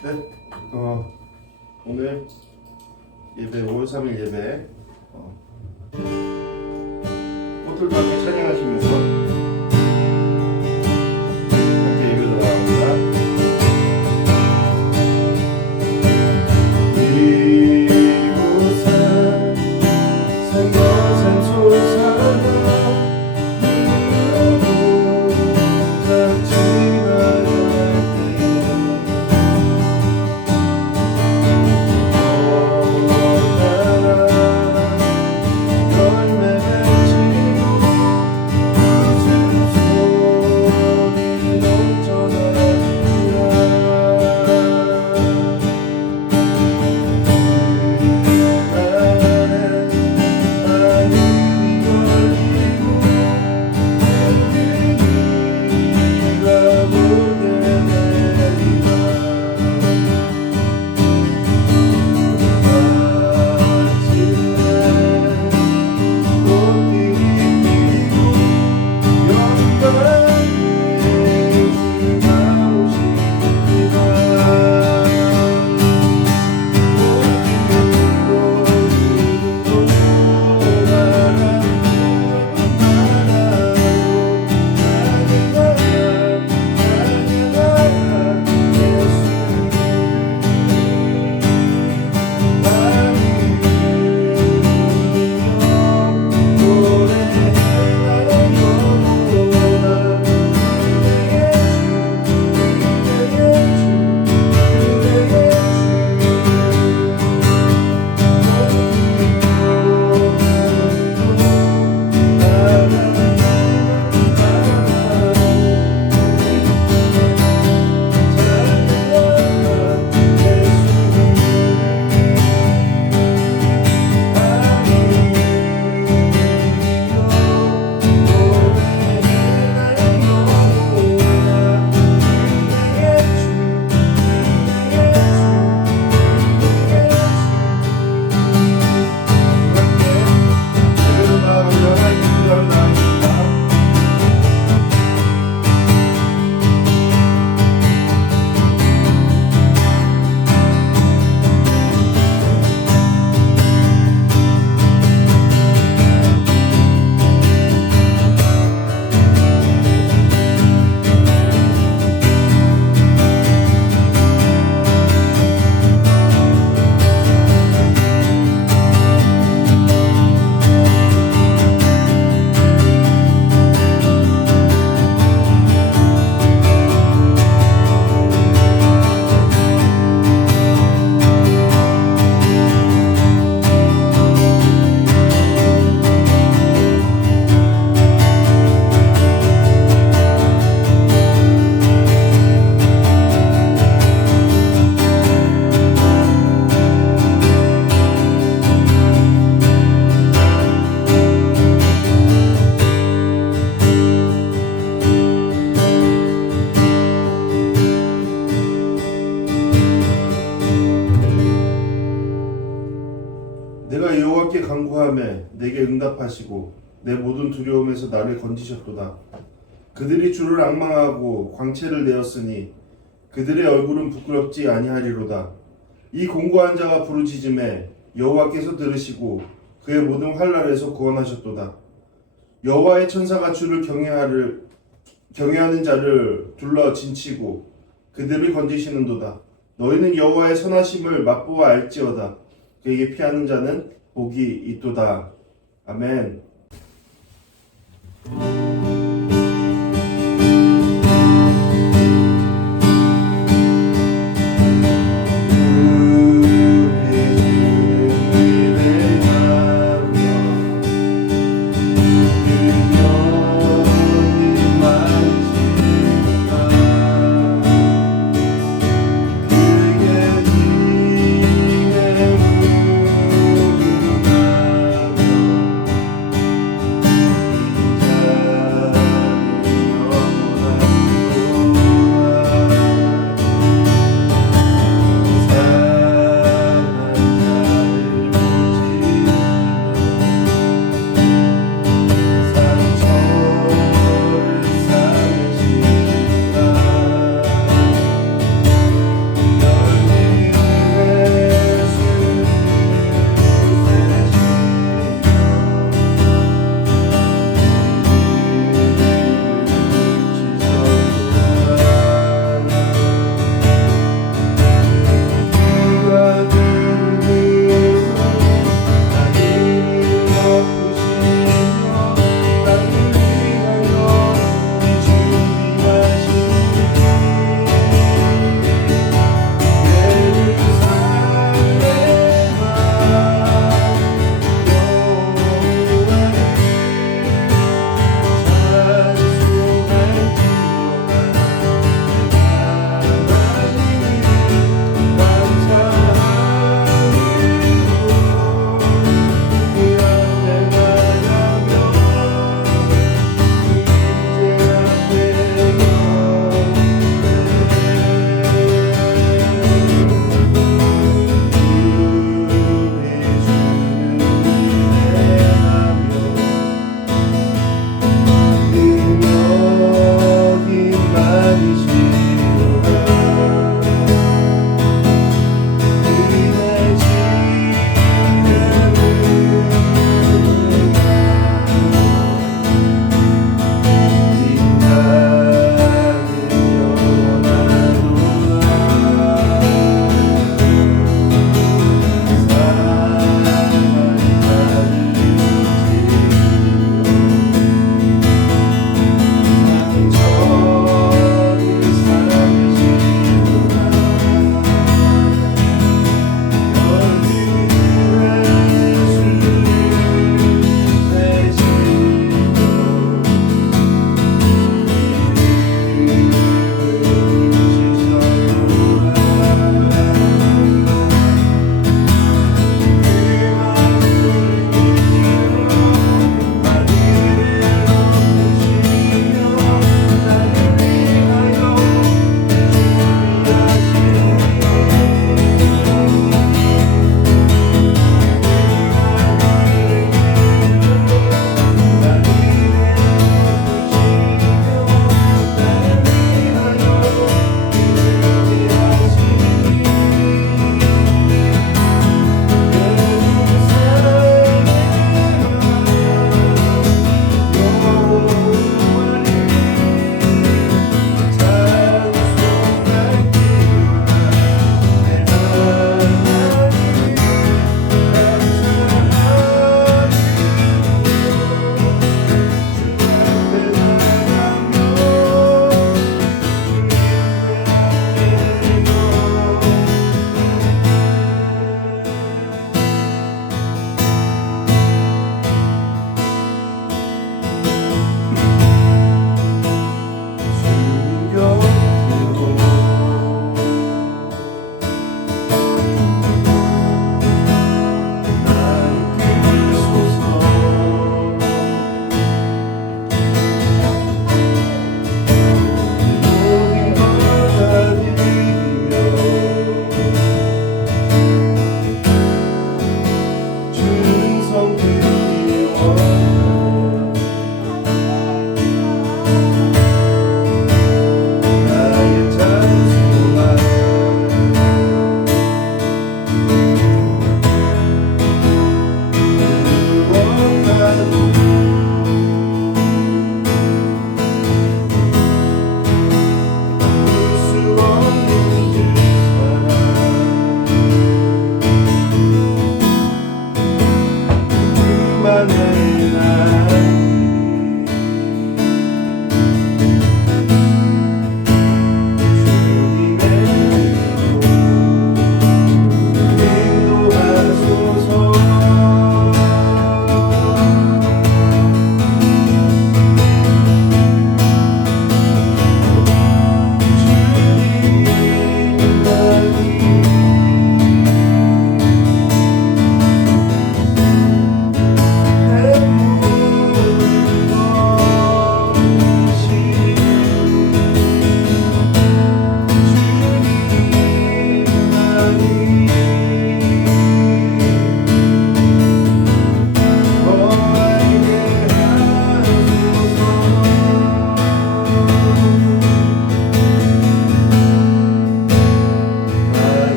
네, 오늘 예배 5월 3일 예배 꽃들과 함께 찬양하시면서 함께 예배로 나갑니다. 이곳은 생각생 솟아나 내가 여호와께 간구하매 내게 응답하시고 내 모든 두려움에서 나를 건지셨도다. 그들이 주를 앙망하고 광채를 내었으니 그들의 얼굴은 부끄럽지 아니하리로다. 이 공고한 자가 부르짖음에 여호와께서 들으시고 그의 모든 환난에서 구원하셨도다. 여호와의 천사가 주를 경외하는 자를 둘러 진치고 그들을 건지시는도다. 너희는 여호와의 선하심을 맛보아 알지어다. 그에게 피하는 자는 복이 있도다. 아멘.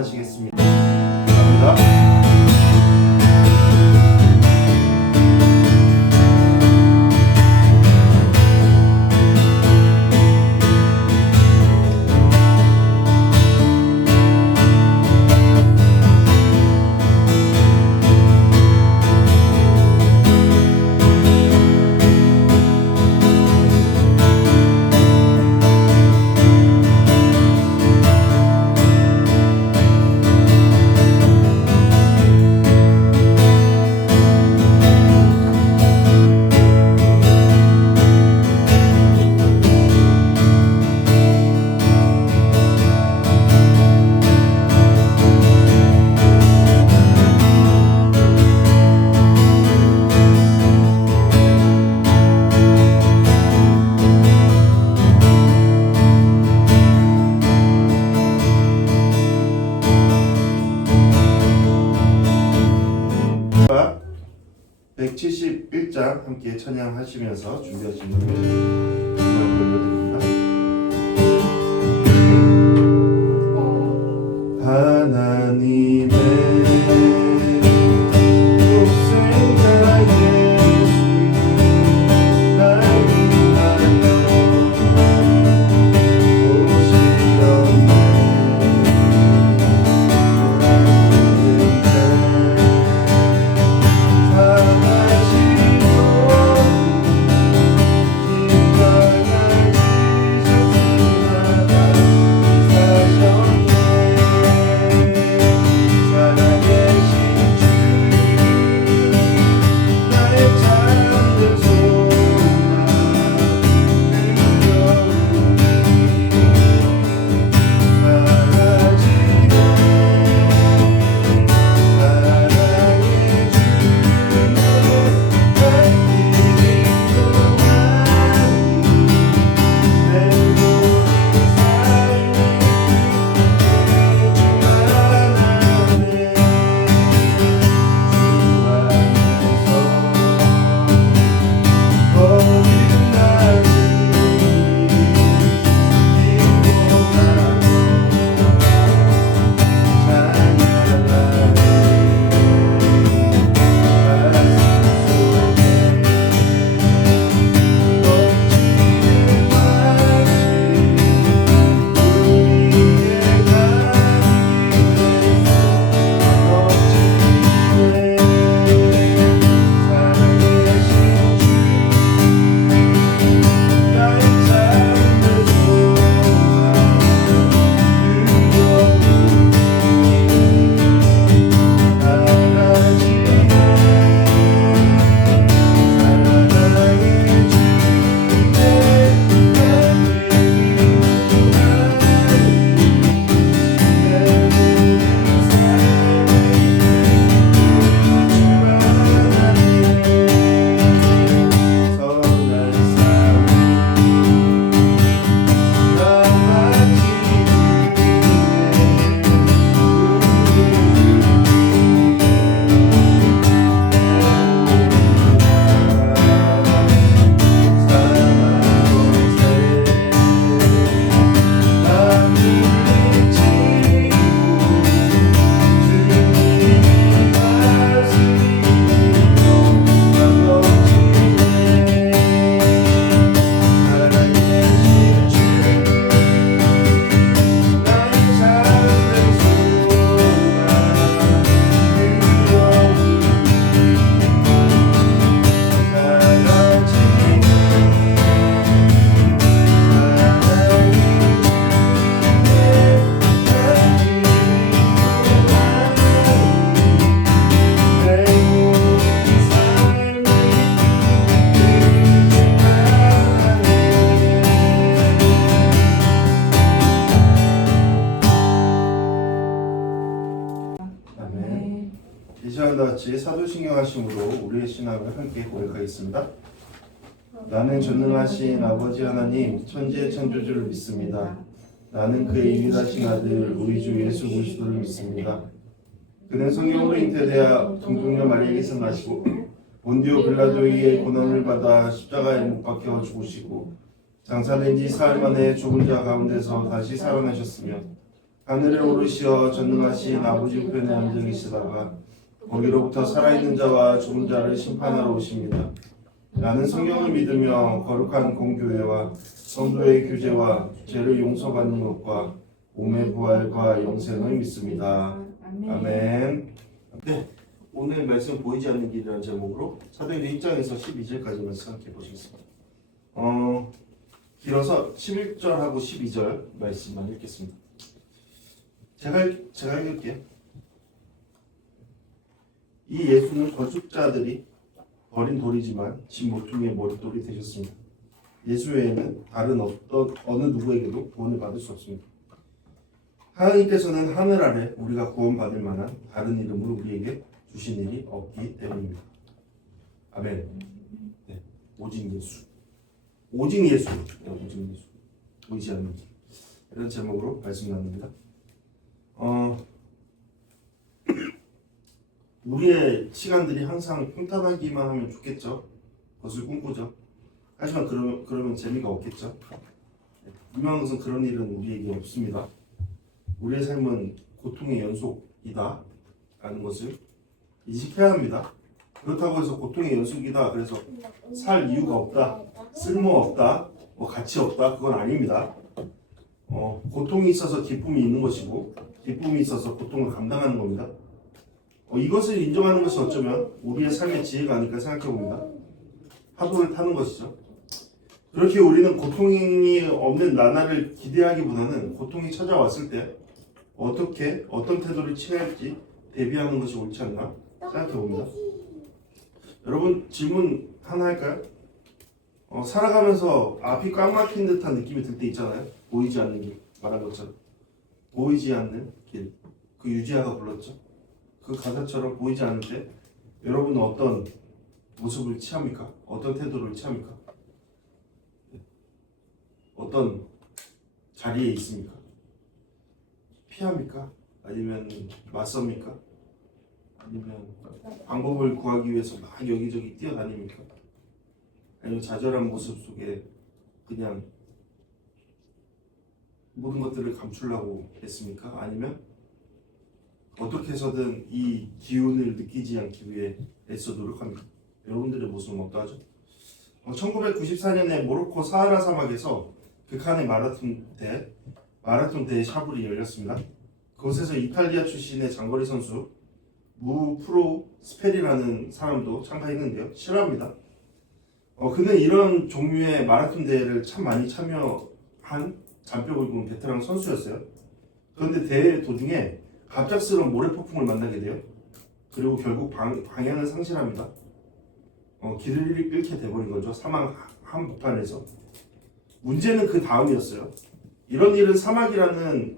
기도하시겠습니다. 감사합니다. 자, 171장 함께 찬양하시면서 준비하신 분을 정말 돌려드립니다. 하나님의 독생자 예수 나를 위하여 오시었네. 이 시간과 같이 사도신경 하심으로 우리의 신앙을 함께 고백하겠습니다. 나는 전능하신 아버지 하나님 천지의 창조주를 믿습니다. 나는 그의 유일하신 아들 우리 주 예수 그리스도를 믿습니다. 그는 성령으로 잉태되어 동정녀 마리아에게서 나시고 본디오 빌라도에게 고난을 받아 십자가에 못 박혀 죽으시고 장사된 지 사흘 만에 죽은 자 가운데서 다시 살아나셨으며 하늘에 오르시어 전능하신 아버지 우편에 앉아 계시다가 거기로부터 살아있는 자와 죽은 자를 심판하러 오십니다. 나는 성경을 믿으며 거룩한 공교회와 성도의 교제와 죄를 용서받는 것과 몸의 부활과 영생을 믿습니다. 아멘. 네, 오늘 말씀 보이지 않는 길이라는 제목으로 사도행전 1장에서 12절까지만 생각해 보시겠습니다. 길어서 11절하고 12절 말씀만 읽겠습니다. 제가 읽을게요. 이 예수는 거짓자들이 버린 돌이지만 진 모퉁이의 머릿돌이 되셨습니다. 예수 외에는 다른 어느 누구에게도 구원을 받을 수 없습니다. 하나님께서는 하늘 아래 우리가 구원받을 만한 다른 이름으로 우리에게 주신 일이 없기 때문입니다. 아멘. 네, 오직 예수. 오직 예수. 네, 오직 예수. 보이지 않는 길. 이런 제목으로 말씀 나눕니다. 우리의 시간들이 항상 평탄하기만 하면 좋겠죠. 그것을 꿈꾸죠. 하지만 그러면 재미가 없겠죠. 분명한 것은 그런 일은 우리에게 없습니다. 우리의 삶은 고통의 연속이다 라는 것을 인식해야 합니다. 그렇다고 해서 고통의 연속이다, 그래서 살 이유가 없다, 쓸모없다, 가치 없다, 그건 아닙니다. 고통이 있어서 기쁨이 있는 것이고 기쁨이 있어서 고통을 감당하는 겁니다. 이것을 인정하는 것이 어쩌면 우리의 삶의 지혜가 아닐까 생각해 봅니다. 파도를 타는 것이죠. 그렇게 우리는 고통이 없는 나날을 기대하기보다는 고통이 찾아왔을 때 어떤 태도를 취해야 할지 대비하는 것이 옳지 않나 생각해 봅니다. 여러분, 질문 하나 할까요? 살아가면서 앞이 꽉 막힌 듯한 느낌이 들 때 있잖아요. 보이지 않는 길, 말한 것처럼 보이지 않는 길, 그 유지아가 불렀죠. 그 가사처럼 보이지 않을 때 여러분은 어떤 모습을 취합니까? 어떤 태도를 취합니까? 어떤 자리에 있습니까? 피합니까? 아니면 맞섭니까? 아니면 방법을 구하기 위해서 막 여기저기 뛰어다닙니까? 아니면 좌절한 모습 속에 그냥 모든 것들을 감추려고 했습니까? 아니면 어떻게 해서든 이 기운을 느끼지 않기 위해 애써 노력합니다. 여러분들의 모습은 어떠하죠? 1994년에 모로코 사하라 사막에서 극한의 마라톤 대회 샤블이 열렸습니다. 그곳에서 이탈리아 출신의 장거리 선수 무프로 스페리라는 사람도 참가했는데요. 싫어합니다. 그는 이런 종류의 마라톤 대회를 참 많이 참여한 잔뼈 굵은 베테랑 선수였어요. 그런데 대회 도중에 갑작스러운 모래폭풍을 만나게 돼요. 그리고 결국 방향을 상실합니다. 길을 잃게 돼버린 거죠. 사막 한복판에서. 문제는 그 다음이었어요. 이런 일은 사막이라는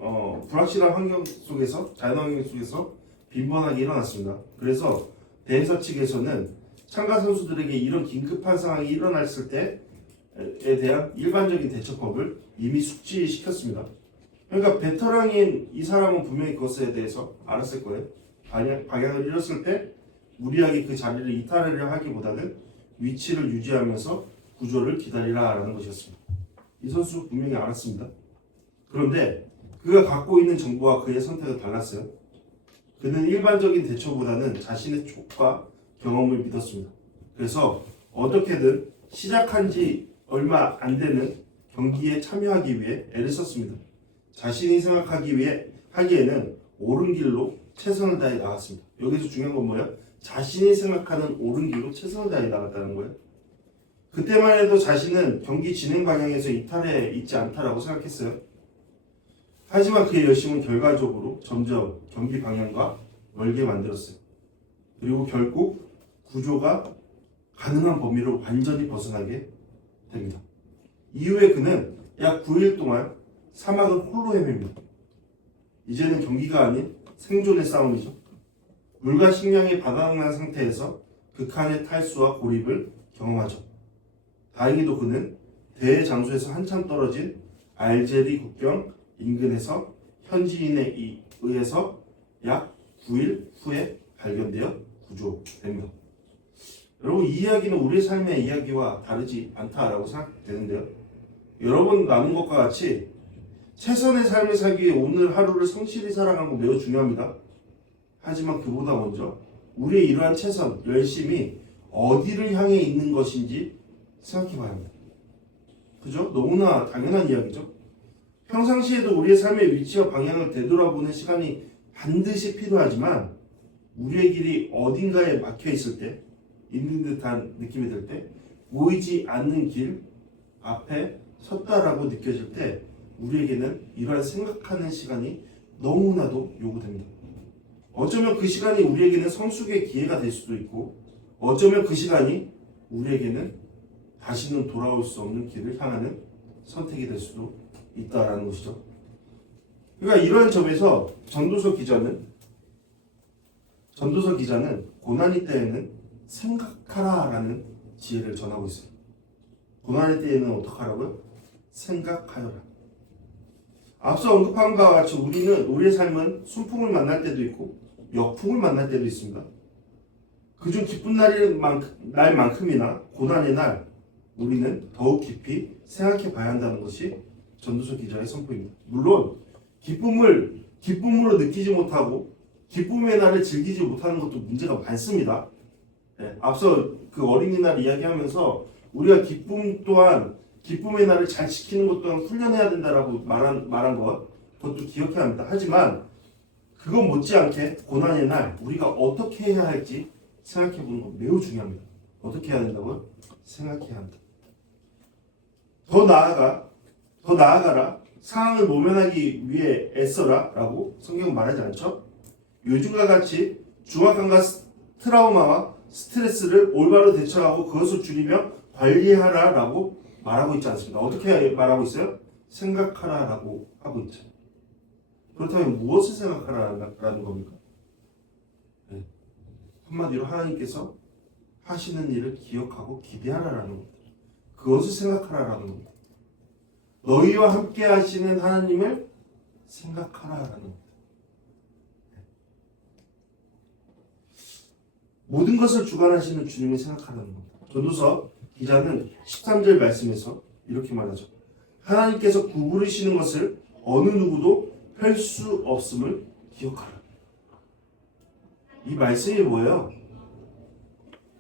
불확실한 환경 속에서, 자연환경 속에서 빈번하게 일어났습니다. 그래서 대회사 측에서는 참가 선수들에게 이런 긴급한 상황이 일어났을 때에 대한 일반적인 대처법을 이미 숙지시켰습니다. 그러니까 베테랑인 이 사람은 분명히 그것에 대해서 알았을 거예요. 방향을 잃었을 때 무리하게 그 자리를 이탈하려 하기보다는 위치를 유지하면서 구조를 기다리라라는 것이었습니다. 이 선수 분명히 알았습니다. 그런데 그가 갖고 있는 정보와 그의 선택은 달랐어요. 그는 일반적인 대처보다는 자신의 촉과 경험을 믿었습니다. 그래서 어떻게든 시작한 지 얼마 안 되는 경기에 참여하기 위해 애를 썼습니다. 자신이 하기에는 옳은 길로 최선을 다해 나갔습니다. 여기서 중요한 건 뭐예요? 자신이 생각하는 옳은 길로 최선을 다해 나갔다는 거예요. 그때만 해도 자신은 경기 진행 방향에서 이탈해 있지 않다라고 생각했어요. 하지만 그의 열심은 결과적으로 점점 경기 방향과 멀게 만들었어요. 그리고 결국 구조가 가능한 범위로 완전히 벗어나게 됩니다. 이후에 그는 약 9일 동안 사막을 홀로 헤맵니다. 이제는 경기가 아닌 생존의 싸움이죠. 물과 식량이 바닥난 상태에서 극한의 탈수와 고립을 경험하죠. 다행히도 그는 대회 장소에서 한참 떨어진 알제리 국경 인근에서 현지인에 의해서 약 9일 후에 발견되어 구조됩니다. 여러분, 이 이야기는 우리의 삶의 이야기와 다르지 않다라고 생각되는데요. 여러분 나눈 것과 같이 최선의 삶을 살기 위해 오늘 하루를 성실히 살아가는 거 매우 중요합니다. 하지만 그보다 먼저 우리의 이러한 최선, 열심이 어디를 향해 있는 것인지 생각해 봐야 합니다. 그죠? 너무나 당연한 이야기죠. 평상시에도 우리의 삶의 위치와 방향을 되돌아보는 시간이 반드시 필요하지만 우리의 길이 어딘가에 막혀 있을 때, 있는 듯한 느낌이 들 때, 보이지 않는 길 앞에 섰다라고 느껴질 때 우리에게는 이러한 생각하는 시간이 너무나도 요구됩니다. 어쩌면 그 시간이 우리에게는 성숙의 기회가 될 수도 있고, 어쩌면 그 시간이 우리에게는 다시는 돌아올 수 없는 길을 향하는 선택이 될 수도 있다라는 것이죠. 그러니까 이러한 점에서 전도서 기자는 고난의 때에는 생각하라라는 지혜를 전하고 있습니다. 고난의 때에는 어떻게 하라고요? 생각하여라. 앞서 언급한 바와 같이 우리의 삶은 순풍을 만날 때도 있고 역풍을 만날 때도 있습니다. 그중 기쁜 날만큼이나 고난의 날 우리는 더욱 깊이 생각해 봐야 한다는 것이 전도서 기자의 선포입니다. 물론 기쁨으로 느끼지 못하고 기쁨의 날을 즐기지 못하는 것도 문제가 많습니다. 네, 앞서 그 어린이날 이야기하면서 우리가 기쁨의 날을 잘 지키는 것 또한 훈련해야 된다라고 말한 그것도 기억해야 합니다. 하지만 그것 못지않게 고난의 날 우리가 어떻게 해야 할지 생각해 보는 것 매우 중요합니다. 어떻게 해야 된다고요? 생각해야 합니다. 더 나아가라. 상황을 모면하기 위해 애써라 라고 성경은 말하지 않죠? 요즘과 같이 중압감과 트라우마와 스트레스를 올바로 대처하고 그것을 줄이며 관리하라 라고 말하고 있지 않습니다. 어떻게 말하고 있어요? 생각하라 라고 하고 있죠. 그렇다면 무엇을 생각하라는 겁니까? 네. 한마디로 하나님께서 하시는 일을 기억하고 기대하라라는 겁니다. 그것을 생각하라라는 겁니다. 너희와 함께 하시는 하나님을 생각하라라는 겁니다. 모든 것을 주관하시는 주님을 생각하라는 겁니다. 전도서 기자는 13절 말씀에서 이렇게 말하죠. 하나님께서 구부리시는 것을 어느 누구도 펼 수 없음을 기억하라. 이 말씀이 뭐예요?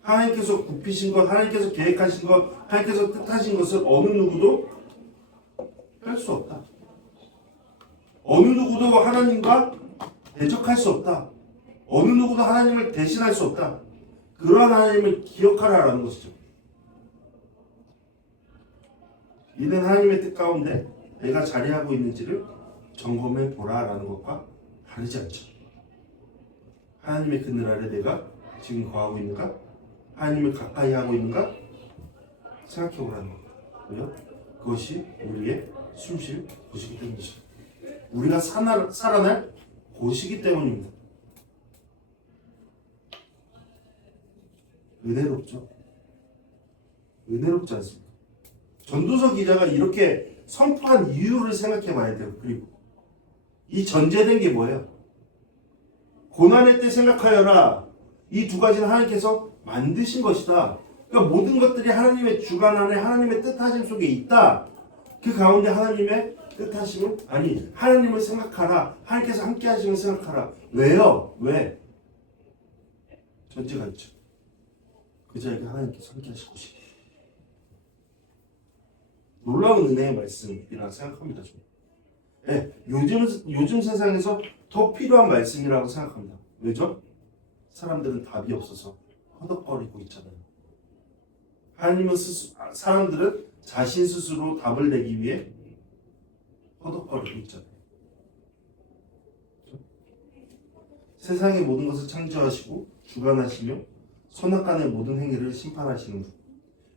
하나님께서 굽히신 것, 하나님께서 계획하신 것, 하나님께서 뜻하신 것을 어느 누구도 뺄 수 없다. 어느 누구도 하나님과 대적할 수 없다. 어느 누구도 하나님을 대신할 수 없다. 그러한 하나님을 기억하라라는 것이죠. 이는 하나님의 뜻 가운데 내가 자리하고 있는지를 점검해 보라라는 것과 다르지 않죠. 하나님의 그늘 아래 내가 지금 거하고 있는가? 하나님을 가까이 하고 있는가? 생각해 보라는 겁니다. 왜요? 그것이 우리의 숨쉴 곳이기 때문이죠. 우리가 살아날 곳이기 때문입니다. 은혜롭죠? 은혜롭지 않습니까? 전도서 기자가 이렇게 선포한 이유를 생각해 봐야 돼요. 그리고 이 전제된 게 뭐예요? 고난의 때 생각하여라. 이 두 가지는 하나님께서 만드신 것이다. 그러니까 모든 것들이 하나님의 주관 안에 하나님의 뜻하심 속에 있다. 그 가운데 하나님의 뜻하심은 하나님을 생각하라. 하나님께서 함께 하시면 생각하라. 왜요? 왜? 전제가 있죠. 그 자에게 하나님께서 함께 하실 것이다. 놀라운 은혜의 말씀이라 생각합니다. 네, 요즘 세상에서 더 필요한 말씀이라고 생각합니다. 왜죠? 사람들은 답이 없어서 허덕거리고 있잖아요. 사람들은 자신 스스로 답을 내기 위해 허덕거리고 있잖아요. 그렇죠? 세상의 모든 것을 창조하시고 주관하시며 선악간의 모든 행위를 심판하시는 분,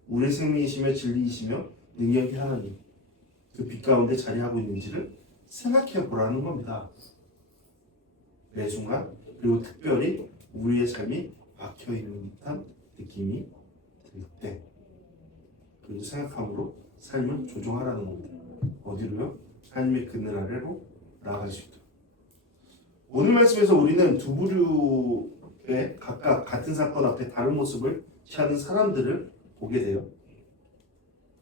우리의 생명이시며 진리이시며 능력의 하나님, 그 빛 가운데 자리하고 있는지를 생각해 보라는 겁니다. 매 순간, 그리고 특별히 우리의 삶이 막혀있는 듯한 느낌이 들 때, 그리고 생각함으로 삶을 조종하라는 겁니다. 어디로요? 하나님의 그늘 아래로 나아갈 수 있도록. 오늘 말씀에서 우리는 두 부류의 각각 같은 사건 앞에 다른 모습을 취하는 사람들을 보게 돼요.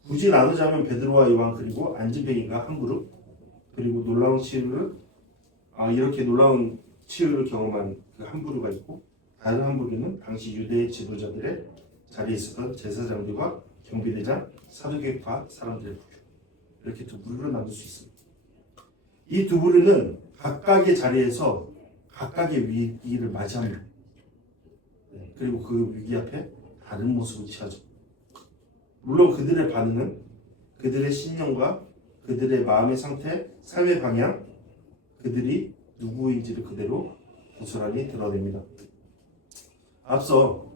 굳이 나누자면 베드로와 요한 그리고 안진뱅이가 한 그룹, 그리고 놀라운 치유를 이렇게 놀라운 치유를 경험한 그 한 부류가 있고, 다른 한 부류는 당시 유대의 지도자들의 자리에 있었던 제사장들과 경비대장, 사두개파 사람들의 부류, 이렇게 두 부류로 나눌 수 있습니다. 이 두 부류는 각각의 자리에서 각각의 위기를 맞이합니다. 그리고 그 위기 앞에 다른 모습을 취하죠. 물론 그들의 반응은 그들의 신념과 그들의 마음의 상태, 삶의 방향, 그들이 누구인지를 그대로 고스란히 드러냅니다. 앞서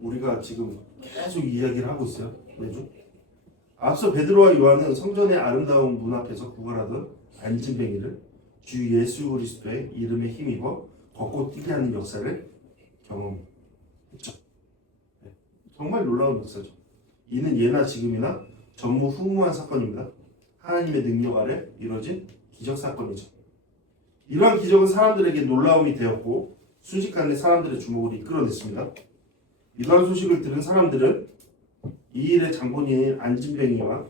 우리가 지금 계속 이야기를 하고 있어요. 매주. 앞서 베드로와 요한은 성전의 아름다운 문 앞에서 구걸하던 안진뱅이를 주 예수 그리스도의 이름에 힘입어 걷고 뛰게 하는 역사를 경험했죠. 정말 놀라운 역사죠. 이는 예나 지금이나 전무후무한 사건입니다. 하나님의 능력 아래 이루어진 기적 사건이죠. 이러한 기적은 사람들에게 놀라움이 되었고 순식간에 사람들의 주목을 이끌어냈습니다. 이러한 소식을 들은 사람들은 이 일의 장본인인 안진뱅이와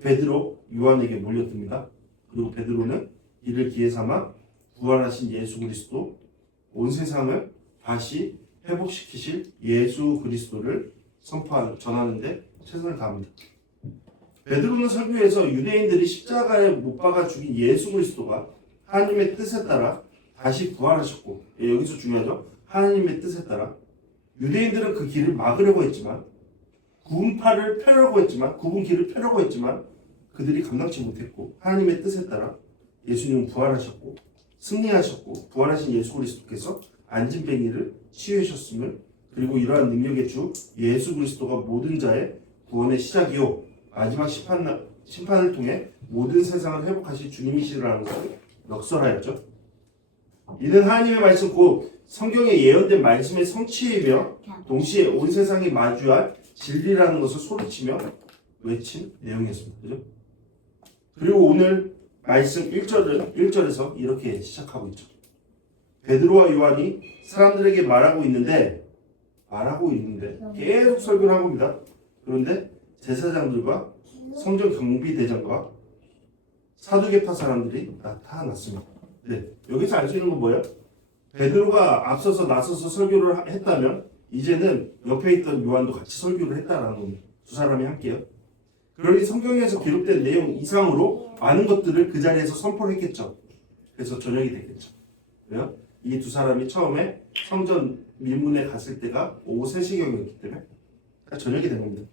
베드로, 요한에게 몰려듭니다. 그리고 베드로는 이를 기회 삼아 부활하신 예수 그리스도, 온 세상을 다시 회복시키실 예수 그리스도를 전하는데 최선을 다합니다. 베드로는 설교에서 유대인들이 십자가에 못 박아 죽인 예수 그리스도가 하나님의 뜻에 따라 다시 부활하셨고, 여기서 중요하죠. 하나님의 뜻에 따라 유대인들은 그 길을 막으려고 했지만, 굽은 길을 펴려고 했지만 그들이 감당치 못했고, 하나님의 뜻에 따라 예수님은 부활하셨고 승리하셨고, 부활하신 예수 그리스도께서 안진뱅이를 치유하셨음을, 그리고 이러한 능력의 주 예수 그리스도가 모든 자의 구원의 시작이요 마지막 심판을 통해 모든 세상을 회복하실 주님이시라는 것을 역설하였죠. 이는 하나님의 말씀 곧 성경에 예언된 말씀의 성취이며 동시에 온 세상이 마주할 진리라는 것을 소리치며 외친 내용이었습니다. 그죠? 그리고 오늘 말씀 1절에서 이렇게 시작하고 있죠. 베드로와 요한이 사람들에게 말하고 있는데 계속 설교를 하고 있습니다. 그런데 제사장들과 성전 경비대장과 사두개파 사람들이 나타났습니다. 여기서 알 수 있는 건 뭐예요? 베드로가 앞서서 나서서 설교를 했다면 이제는 옆에 있던 요한도 같이 설교를 했다라는 겁니다. 두 사람이 함께요. 그러니 성경에서 기록된 내용 이상으로 많은 것들을 그 자리에서 선포를 했겠죠. 그래서 저녁이 됐겠죠. 왜요? 이 두 사람이 처음에 성전 밀문에 갔을 때가 오후 3시경이었기 때문에 저녁이 된 겁니다.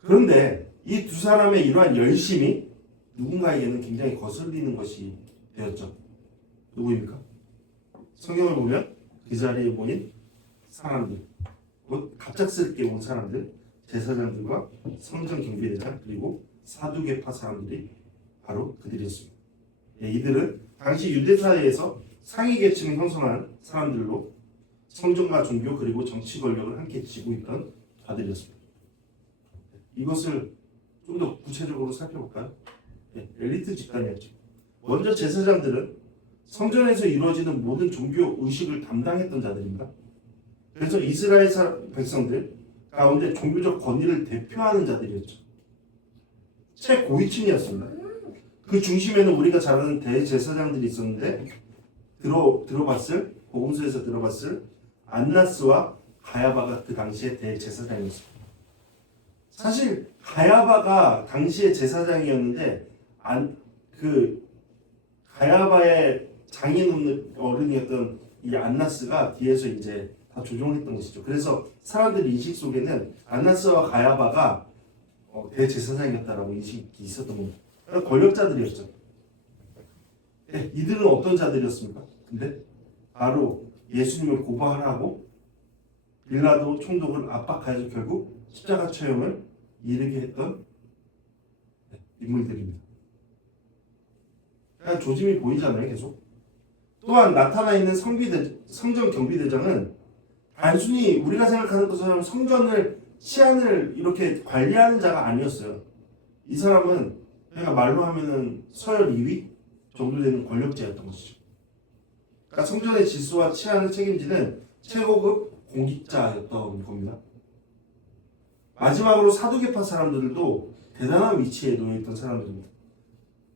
그런데 이 두 사람의 이러한 열심이 누군가에게는 굉장히 거슬리는 것이 되었죠. 누구입니까? 성경을 보면 그 자리에 모인 사람들, 곧 갑작스럽게 온 사람들, 제사장들과 성전 경비대장, 그리고 사두개파 사람들이 바로 그들이었습니다. 이들은 당시 유대 사회에서 상위 계층을 형성한 사람들로 성전과 종교 그리고 정치 권력을 함께 쥐고 있던 자들이었습니다. 이것을 좀 더 구체적으로 살펴볼까요? 엘리트 집단이었죠. 먼저 제사장들은 성전에서 이루어지는 모든 종교 의식을 담당했던 자들입니다. 그래서 이스라엘 백성들 가운데 종교적 권위를 대표하는 자들이었죠. 최고위층이었습니다. 그 중심에는 우리가 잘 아는 대제사장들이 있었는데 복음서에서 들어봤을 안나스와 가야바가 그 당시에 대제사장이었습니다. 사실 가야바가 당시에 제사장이었는데 그 가야바의 장인 어른이었던 이 안나스가 뒤에서 이제 다 조종했던 것이죠. 그래서 사람들 인식 속에는 안나스와 가야바가 대제사장이었다라고 인식이 있었던 겁니다. 권력자들이었죠. 이들은 어떤 자들이었습니까? 근데 바로 예수님을 고발하고 빌라도 총독을 압박하여서 결국 십자가 처형을 이르게 했던 인물들입니다. 그러니까 조짐이 보이잖아요, 계속. 또한 나타나 있는 성전 경비대장은 단순히 우리가 생각하는 것처럼 성전을 치안을 이렇게 관리하는 자가 아니었어요. 이 사람은 그러니까 말로 하면은 서열 2위 정도 되는 권력자였던 것이죠. 그러니까 성전의 질서와 치안을 책임지는 최고급 공직자였던 겁니다. 마지막으로 사두개파 사람들도 대단한 위치에 놓여 있던 사람들입니다.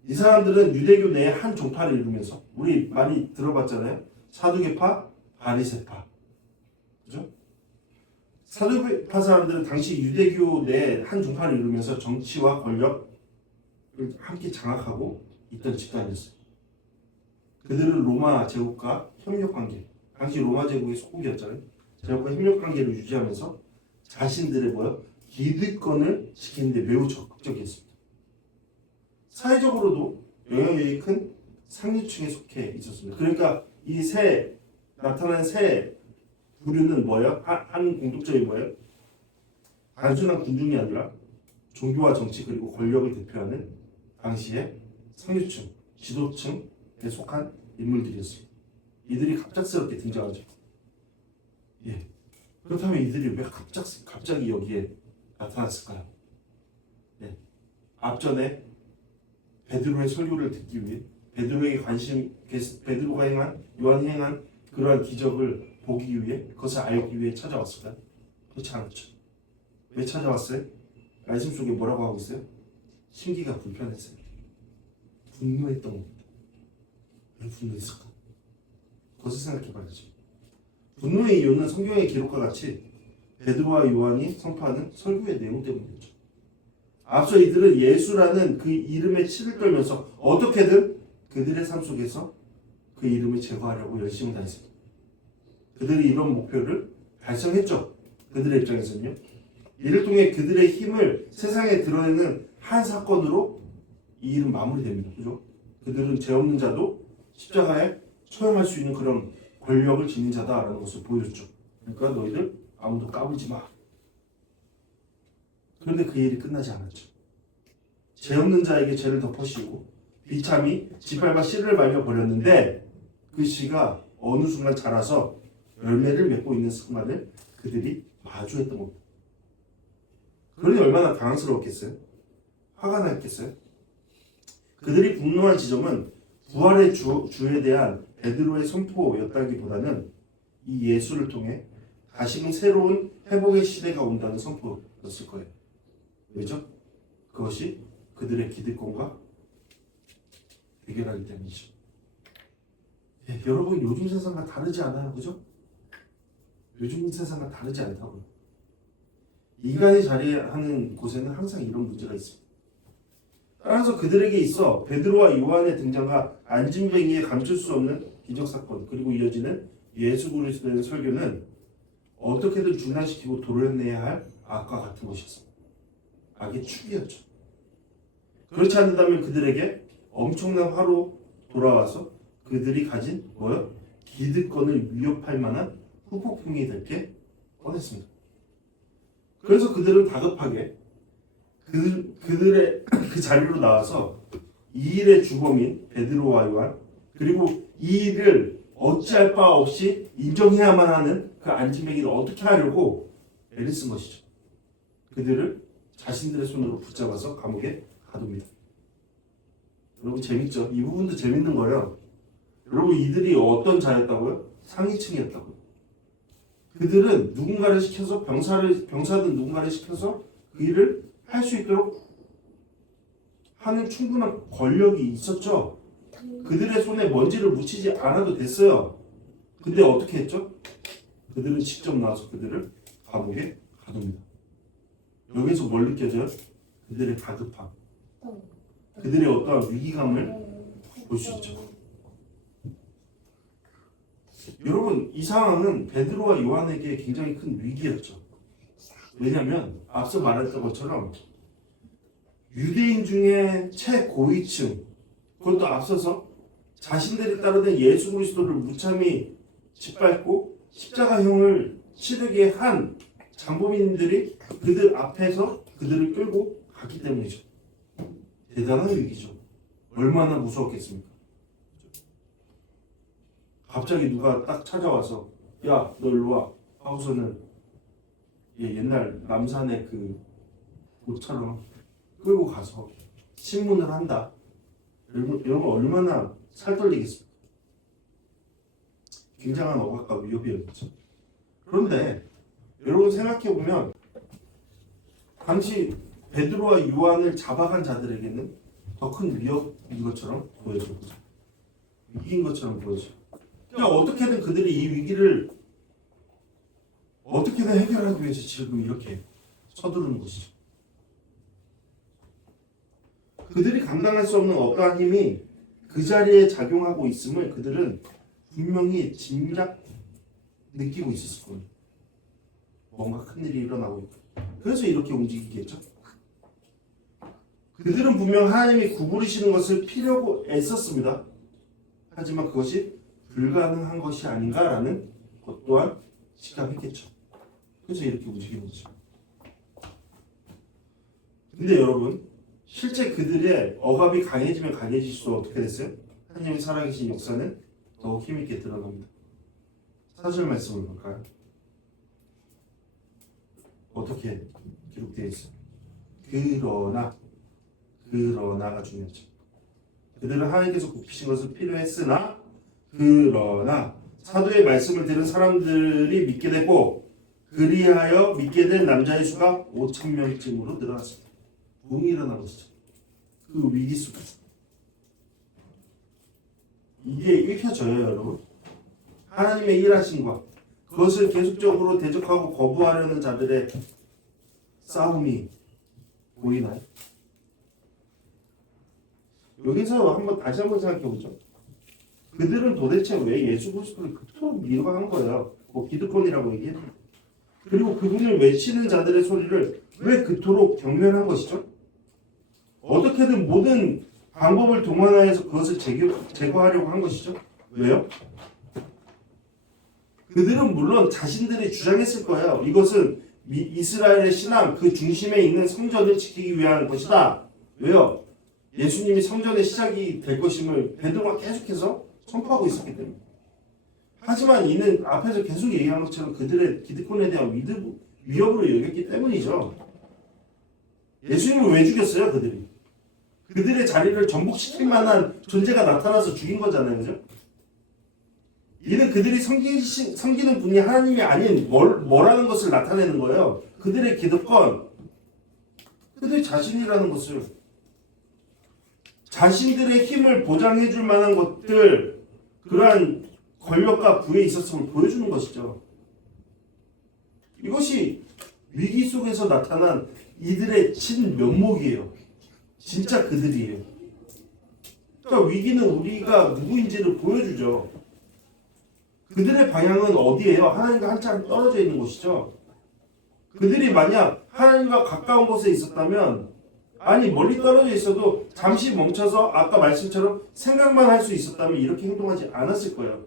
이 사람들은 유대교 내의 한 종파를 이루면서 우리 많이 들어봤잖아요. 사두개파, 바리새파, 그죠? 사두개파 사람들은 당시 유대교 내 한 종파를 이루면서 정치와 권력을 함께 장악하고 있던 집단이었어요. 그들은 로마 제국과 협력 관계, 당시 로마 제국의 속국이었잖아요. 제국과 협력 관계를 유지하면서 자신들의 기득권을 지키는데 매우 적극적이었습니다. 사회적으로도 영향력이 큰 상류층에 속해 있었습니다. 그러니까 이 나타난 세 부류는 뭐예요? 한 공통점이 뭐예요? 단순한 군중이 아니라 종교와 정치 그리고 권력을 대표하는 당시의 상류층, 지도층에 속한 인물들이었습니다. 이들이 갑작스럽게 등장하죠. 예. 그렇다면 이들이 왜 갑자기 여기에 나타났을까요? 네. 앞전에 베드로의 설교를 듣기 위해 베드로가 요한이 행한 그러한 기적을 보기 위해 그것을 알기 위해 찾아왔을까요? 그렇지 않았죠. 왜 찾아왔어요? 말씀 속에 뭐라고 하고 있어요? 심기가 불편했어요. 분노했던 겁니다. 왜 분노했을까? 그것을 생각해 봐야죠. 분노의 이유는 성경의 기록과 같이 베드로와 요한이 선포하는 설교의 내용 때문이었죠. 앞서 이들은 예수라는 그 이름에 치를 떨면서 어떻게든 그들의 삶 속에서 그 이름을 제거하려고 열심히 다녔습니다. 그들이 이런 목표를 달성했죠. 그들의 입장에서는요. 이를 통해 그들의 힘을 세상에 드러내는 한 사건으로 이 일은 마무리됩니다. 그죠? 그들은 죄 없는 자도 십자가에 처형할 수 있는 그런 권력을 지닌 자다라는 것을 보여줬죠. 그러니까 너희들 아무도 까불지 마. 그런데 그 일이 끝나지 않았죠. 죄 없는 자에게 죄를 덮어씌우고 비참히 짓밟아 씨를 말려버렸는데 그 씨가 어느 순간 자라서 열매를 맺고 있는 순간을 그들이 마주했던 겁니다. 그러니 얼마나 당황스러웠겠어요? 화가 났겠어요? 그들이 분노한 지점은 부활의 주에 대한 베드로의 선포였다기보다는 이 예수를 통해 다시금 새로운 회복의 시대가 온다는 선포였을 거예요. 왜죠? 그것이 그들의 기득권과 대결하기 때문이죠. 예, 여러분 요즘 세상과 다르지 않아요, 그죠? 요즘 세상과 다르지 않다고요. 인간이 자리하는 곳에는 항상 이런 문제가 있습니다. 따라서 그들에게 있어 베드로와 요한의 등장과 안진뱅이의 감출 수 없는 기적 사건 그리고 이어지는 예수 그리스도의 설교는 어떻게든 중단시키고 도려내야 할 악과 같은 것이었습니다. 악의 축이었죠. 그렇지 않는다면 그들에게 엄청난 화로 돌아와서 그들이 가진 기득권을 위협할 만한 후폭풍이 될 게 뻔했습니다. 그래서 그들은 다급하게 그들의 그 자리로 나와서 이 일의 주범인 베드로와 요한 그리고 이 일을 어찌할 바 없이 인정해야만 하는 그 안진뱅이를 어떻게 하려고 애를 쓴 것이죠. 그들을 자신들의 손으로 붙잡아서 감옥에 가둡니다. 여러분 재밌죠? 이 부분도 재밌는 거예요. 여러분 이들이 어떤 자였다고요? 상위층이었다고요. 그들은 누군가를 시켜서 병사든 누군가를 시켜서 그 일을 할 수 있도록 하는 충분한 권력이 있었죠. 그들의 손에 먼지를 묻히지 않아도 됐어요. 근데 어떻게 했죠? 그들은 직접 나와서 그들을 감옥에 가둡니다. 여기서 뭘 느껴져요? 그들의 다급함, 그들의 어떠한 위기감을 볼 수 있죠. 여러분 이 상황은 베드로와 요한에게 굉장히 큰 위기였죠. 왜냐하면 앞서 말했던 것처럼 유대인 중에 최고위층 그것도 앞서서 자신들이 따르는 예수 그리스도를 무참히 짓밟고 십자가형을 치르게 한 장범인들이 그들 앞에서 그들을 끌고 갔기 때문이죠. 대단한 위기죠. 얼마나 무서웠겠습니까? 갑자기 누가 딱 찾아와서 야, 너 일로 와 하고서는 옛날 남산의 그 옷처럼 끌고 가서 신문을 한다. 이런 거 얼마나 살떨리겠습니까? 굉장한 억압과 위협이었죠. 그런데 여러분 생각해보면 당시 베드로와 요한을 잡아간 자들에게는 더 큰 위협인 것처럼 보여져. 위기인 것처럼 보여져. 그러니까 어떻게든 그들이 이 위기를 어떻게든 해결하기 위해서 지금 이렇게 서두르는 것이죠. 그들이 감당할 수 없는 어떠한 힘이 그 자리에 작용하고 있음을 그들은 분명히 짐작 느끼고 있었을 거예요. 뭔가 큰일이 일어나고 있고. 그래서 이렇게 움직이겠죠. 그들은 분명 하나님이 구부리시는 것을 피려고 애썼습니다. 하지만 그것이 불가능한 것이 아닌가라는 것 또한 직감했겠죠. 그래서 이렇게 움직이는 거죠. 근데 여러분, 실제 그들의 억압이 강해지면 강해질수록 어떻게 됐어요? 하나님의 살아계신 역사는 더욱 힘있게 드러납니다. 4절 말씀을 볼까요? 어떻게 기록되어 있어요? 그러나가 중요하죠. 그들은 하나님께서 굽히신 것을 필요했으나 그러나 사도의 말씀을 들은 사람들이 믿게 됐고 그리하여 믿게 된 남자의 수가 5,000명쯤으로 늘어났습니다. 붕이 일어난 것이죠. 그 위기 속에서 이게 읽혀져요, 여러분. 하나님의 일하심과 그것을 계속적으로 대적하고 거부하려는 자들의 싸움이 보이나요? 여기서 다시 한번 생각해 보죠. 그들은 도대체 왜 예수 그리스도를 그토록 미워한 거예요? 기득권이라고 얘기했는데. 그리고 그분을 외치는 자들의 소리를 왜 그토록 경멸한 것이죠? 어떻게든 모든 방법을 동원하여서 그것을 제거하려고 한 것이죠. 왜요? 그들은 물론 자신들이 주장했을 거예요. 이것은 이스라엘의 신앙 그 중심에 있는 성전을 지키기 위한 것이다. 왜요? 예수님이 성전의 시작이 될 것임을 베드로가 계속해서 선포하고 있었기 때문에. 하지만 이는 앞에서 계속 얘기한 것처럼 그들의 기득권에 대한 위협으로 여겼기 때문이죠. 예수님을 왜 죽였어요? 그들의 자리를 전복시킬 만한 존재가 나타나서 죽인 거잖아요. 그죠? 이는 그들이 섬기는 분이 하나님이 아닌 뭐라는 것을 나타내는 거예요. 그들의 기득권, 그들 자신이라는 것을, 자신들의 힘을 보장해 줄 만한 것들, 그러한 권력과 부에 있었음을 보여주는 것이죠. 이것이 위기 속에서 나타난 이들의 진면목이에요. 진짜 그들이에요. 그러니까 위기는 우리가 누구인지를 보여주죠. 그들의 방향은 어디예요? 하나님과 한참 떨어져 있는 곳이죠. 그들이 만약 하나님과 가까운 곳에 있었다면, 아니 멀리 떨어져 있어도 잠시 멈춰서 아까 말씀처럼 생각만 할 수 있었다면 이렇게 행동하지 않았을 거예요.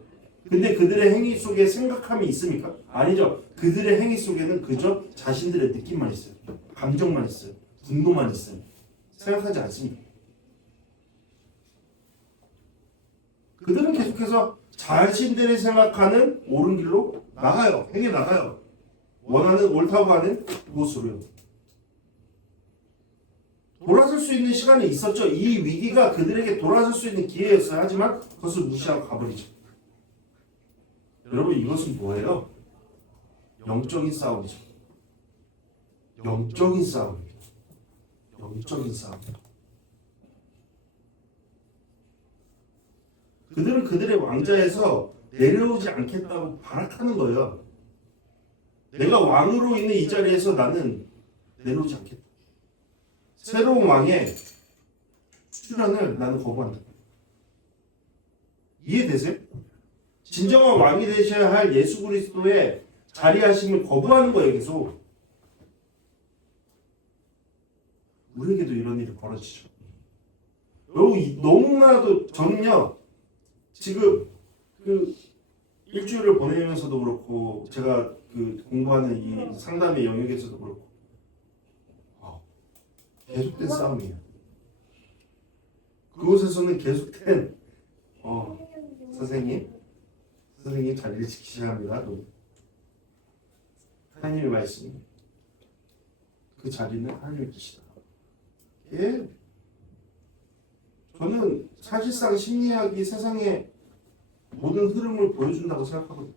근데 그들의 행위 속에 생각함이 있습니까? 아니죠. 그들의 행위 속에는 그저 자신들의 느낌만 있어요. 감정만 있어요. 분노만 있어요. 생각하지 않습니다. 그들은 계속해서 자신들이 생각하는 옳은 길로 나가요. 행해 나가요. 원하는 옳다고 하는 곳으로요. 돌아설 수 있는 시간이 있었죠. 이 위기가 그들에게 돌아설 수 있는 기회였어요. 하지만 그것을 무시하고 가버리죠. 여러분, 이것은 뭐예요? 영적인 싸움이죠. 영적인 싸움입니다. 영적인 싸움. 그들은 그들의 왕자에서 내려오지 않겠다고 발악하는 거예요. 내가 왕으로 있는 이 자리에서 나는 내려오지 않겠다. 새로운 왕의 출현을 나는 거부한다. 이해되세요? 진정한 왕이 되셔야 할 예수 그리스도의 자리하심을 거부하는 거예요, 계속. 우리에게도 이런 일이 벌어지죠. 여러분, 너무나도 저는요, 지금 일주일을 보내면서도 그렇고, 제가 공부하는 이 상담의 영역에서도 그렇고, 계속된 싸움이에요. 그곳에서는 계속된 선생님 자리를 지키셔야 합니다. 하나님의 말씀, 그 자리는 하나님의 뜻이다. 예. 저는 사실상 심리학이 세상의 모든 흐름을 보여준다고 생각하거든요.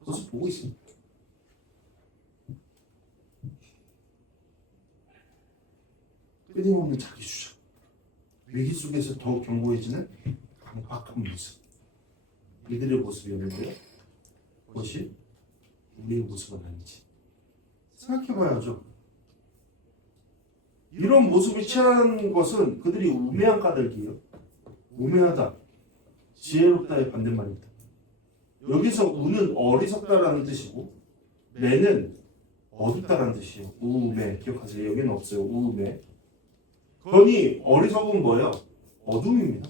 그것을 보고 있습니다. 끊임없는 자기 주장, 위기 속에서 더욱 견고해지는 강박한 모습, 이들의 모습이었는데요. 그것이 우리의 모습은 아니지. 생각해봐야죠. 이런 모습을 취하는 것은 그들이 우매한 까닭이에요. 우매하다, 지혜롭다의 반대말입니다. 여기서 우는 어리석다라는 뜻이고 매는 어둡다라는 뜻이에요. 우매, 기억하세요. 여기는 없어요. 우매. 그러니 어리석은 뭐예요? 어둠입니다.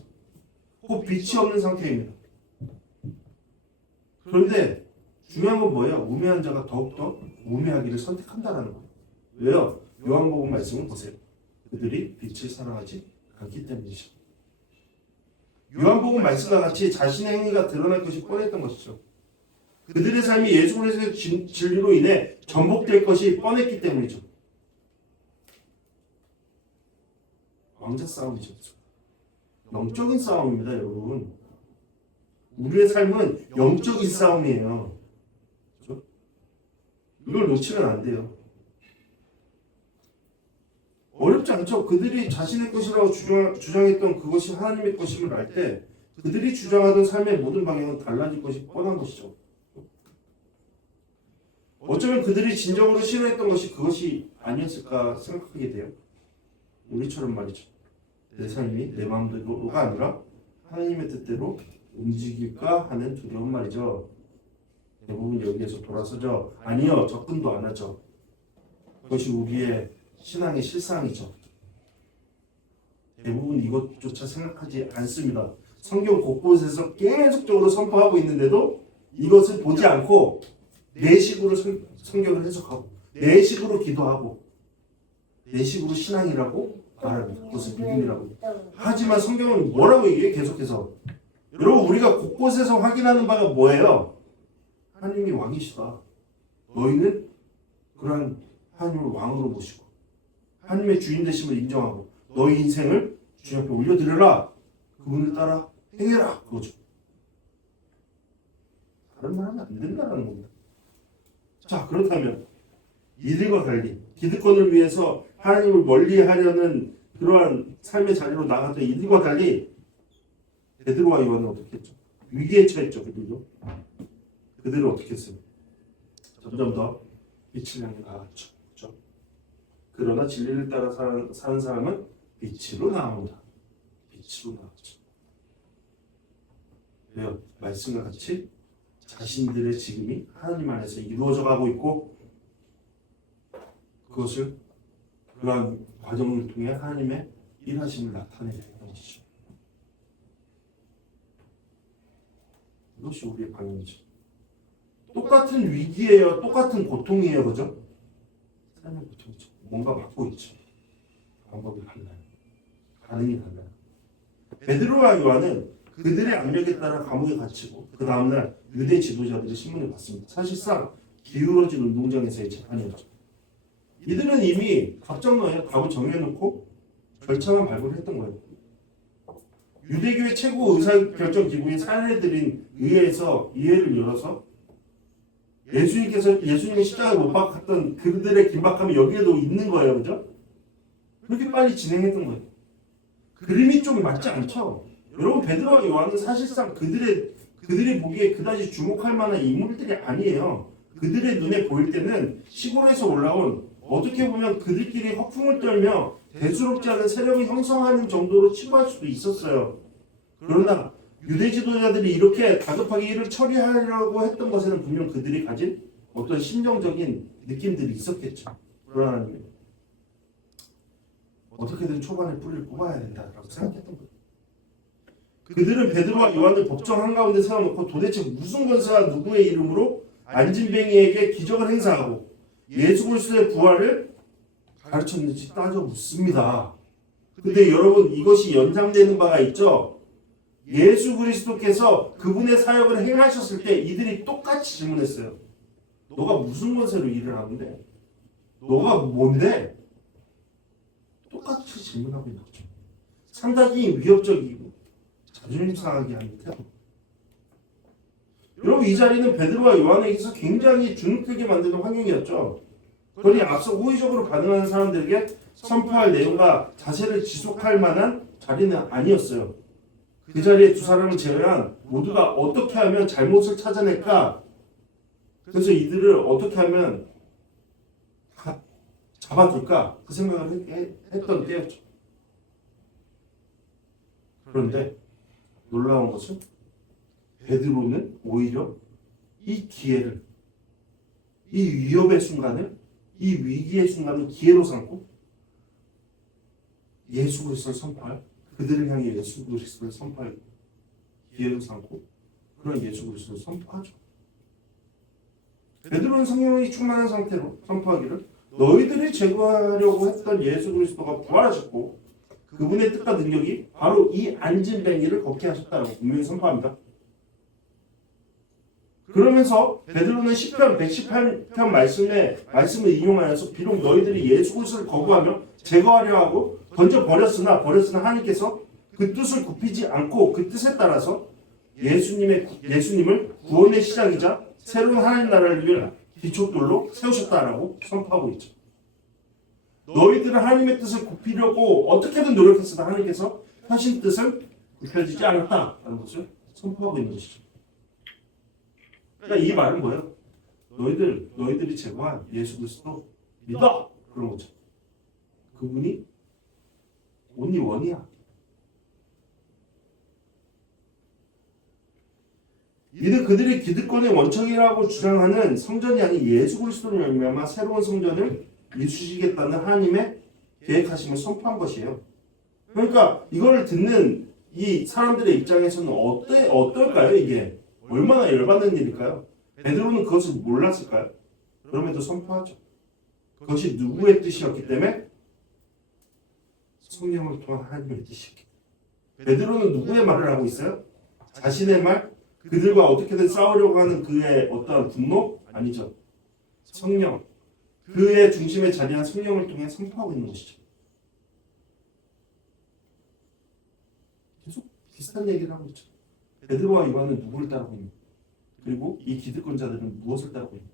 곧 빛이 없는 상태입니다. 그런데 중요한 건 뭐예요? 우매한 자가 더욱더 우매하기를 선택한다라는 거예요. 왜요? 요한복음 말씀을 보세요. 그들이 빛을 사랑하지 않기 때문이죠. 요한복음 말씀과 같이 자신의 행위가 드러날 것이 뻔했던 것이죠. 그들의 삶이 예수 그리스도의 진리로 인해 전복될 것이 뻔했기 때문이죠. 왕자 싸움이죠. 영적인 싸움입니다, 여러분. 우리의 삶은 영적인 싸움이에요. 그렇죠? 이걸 놓치면 안 돼요. 어렵지 않죠. 그들이 자신의 것이라고 주장했던 그것이 하나님의 것임을 알 때 그들이 주장하던 삶의 모든 방향은 달라질 것이 뻔한 것이죠. 어쩌면 그들이 진정으로 싫어했던 것이 그것이 아니었을까 생각하게 돼요. 우리처럼 말이죠. 내 삶이 내 마음대로가 아니라 하나님의 뜻대로 움직일까 하는 두려움 말이죠. 대부분 여기에서 돌아서죠. 아니요, 접근도 안 하죠. 그것이 우리의 신앙의 실상이죠. 대부분 이것조차 생각하지 않습니다. 성경 곳곳에서 계속적으로 선포하고 있는데도 이것을 보지 않고 내 식으로 성경을 해석하고 내 식으로 기도하고 내 식으로 신앙이라고 말합니다. 그것을 믿음이라고. 하지만 성경은 뭐라고 얘기해요? 계속해서. 여러분, 우리가 곳곳에서 확인하는 바가 뭐예요? 하나님이 왕이시다. 너희는 그러한 하나님을 왕으로 모시고 하나님의 주인 되심을 인정하고 너희 인생을 주님 앞에 올려드려라. 그분을 따라 행해라. 그거죠. 다른 말 하면 안 된다는 겁니다. 자, 그렇다면 이들과 달리 기득권을 위해서 하나님을 멀리하려는 그러한 삶의 자리로 나갔던 이들과 달리 베드로와 요한은 어떻게 했죠? 위기에 처했죠. 그들은 어떻게 했어요? 점점 더 빛을 향해 나갔죠. 그렇죠? 그러나 진리를 따라 사는 사람은 빛으로 나옵니다. 빛으로 나오죠. 왜요? 말씀과 같이 자신들의 지금이 하나님 안에서 이루어져 가고 있고 그것을 그러한 과정을 통해 하나님의 일하심을 나타내는 것이죠. 이것이 우리의 방향이죠. 똑같은 위기예요. 똑같은 고통이에요. 그죠? 삶의 고통이죠. 뭔가 맡고 있죠. 방법이 달라요. 반응이 달라요. 베드로와 요한은 그들의 압력에 따라 감옥에 갇히고 그 다음날 유대 지도자들이 신문을 받습니다. 사실상 기울어진 운동장에서의 재판이었죠. 이들은 이미 각정너에 답을 정해놓고 절차만 발부를 했던 거예요. 유대교의 최고 의사결정 기구인 산헤드린 의회에서 이해를 열어서 예수님의 십자가에 못 박았던 그들의 긴박함이 여기에도 있는 거예요. 그죠? 그렇게 빨리 진행했던 거예요. 그림이 좀 맞지 않죠? 여러분, 베드로와 요한은 사실상 그들이 보기에 그다지 주목할 만한 인물들이 아니에요. 그들의 눈에 보일 때는 시골에서 올라온 어떻게 보면 그들끼리 허풍을 떨며 대수롭지 않은 세력을 형성하는 정도로 치부할 수도 있었어요. 그러나 유대 지도자들이 이렇게 다급하게 일을 처리하려고 했던 것에는 분명 그들이 가진 어떤 심정적인 느낌들이 있었겠죠. 불안함이. 어떻게든 초반에 뿌리를 뽑아야 된다라고 생각했던 거예요. 그들은 베드로와 요한을 법정 한가운데 세워놓고 도대체 무슨 권세와 누구의 이름으로 안진뱅이에게 기적을 행사하고 예수 그리스도의 부활을 가르쳤는지 따져 묻습니다. 근데 여러분, 이것이 연장되는 바가 있죠. 예수 그리스도께서 그분의 사역을 행하셨을 때 이들이 똑같이 질문했어요. 너가 무슨 권세로 일을 하는데? 너가 뭔데? 똑같이 질문하고 있는 거죠. 상당히 위협적이고 자존심 상하게 하는 태도. 여러분, 이 자리는 베드로와 요한에게서 굉장히 주눅들게 만드는 환경이었죠. 그러니 앞서 호의적으로 반응하는 사람들에게 선포할 내용과 자세를 지속할 만한 자리는 아니었어요. 그 자리에 두 사람을 제외한 모두가 어떻게 하면 잘못을 찾아낼까? 그래서 이들을 어떻게 하면 잡아둘까? 그 생각을 했던 때였죠. 그런데 놀라운 것은 베드로는 오히려 이 기회를, 이 위협의 순간을, 이 위기의 순간을 기회로 삼고 예수 그리스도를 선포할, 그들을 향해 예수 그리스도를 선포할 기회로 삼고 그런 예수 그리스도를 선포하죠. 베드로는 성령이 충만한 상태로 선포하기를 너희들이 제거하려고 했던 예수 그리스도가 부활하셨고 그분의 뜻과 능력이 바로 이 앉은 뱅이를 걷게 하셨다고 분명히 선포합니다. 그러면서 베드로는 시편 118편 말씀을 인용하여서 비록 너희들이 예수 그리스도를 거부하며 제거하려 하고 던져 버렸으나 하나님께서 그 뜻을 굽히지 않고 그 뜻에 따라서 예수님을 구원의 시작이자 새로운 하나님 나라를 위해 기초돌로 세우셨다라고 선포하고 있죠. 너희들은 하나님의 뜻을 굽히려고 어떻게든 노력했으나 하나님께서 하신 뜻은 굽혀지지 않았다라는 것을 선포하고 있는 것이죠. 그러니까 이 말은 뭐예요? 너희들이 제거한 예수 그리스도 믿어! 그런 거죠. 그분이 온리 원이야. 이들 그들의 기득권의 원천이라고 주장하는 성전이 아닌 예수 그리스도를 말미암아 새로운 성전을 이루시겠다는 하나님의 계획하심을 선포한 것이에요. 그러니까 이걸 듣는 이 사람들의 입장에서는 어떨까요? 이게 얼마나 열받는 일일까요? 베드로는 그것을 몰랐을까요? 그럼에도 선포하죠. 그것이 누구의 뜻이었기 때문에 성령을 통한 하나님의 뜻이었기 때문에. 베드로는 누구의 말을 하고 있어요? 자신의 말? 그들과 어떻게든 싸우려고 하는 그의 어떠한 분노? 아니죠. 성령. 그의 중심에 자리한 성령을 통해 선포하고 있는 것이죠. 계속 비슷한 얘기를 하고 있죠. 베드로와 요한은 누구를 따르고 있는? 그리고 이 기득권자들은 무엇을 따르고 있는?